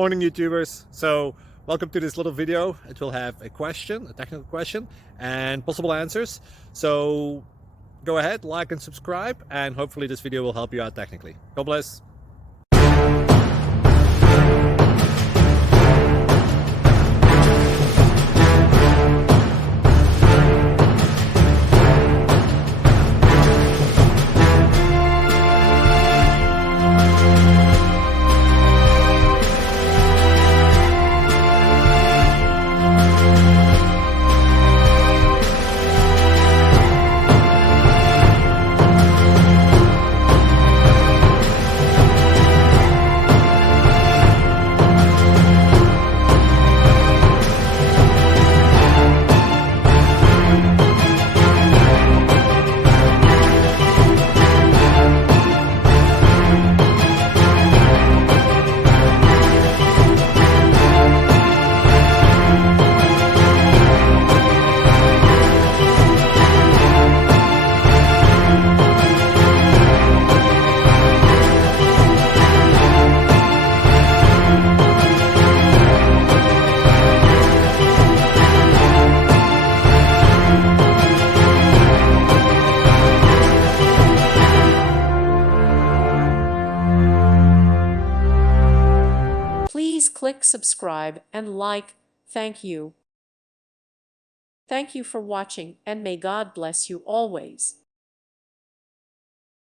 Morning YouTubers. So welcome to this little video. It will have a question, a technical question, and possible answers. So go ahead, like and subscribe, and hopefully this video will help you out technically. God bless. Please click subscribe and like. Thank you. Thank you for watching, and may God bless you always.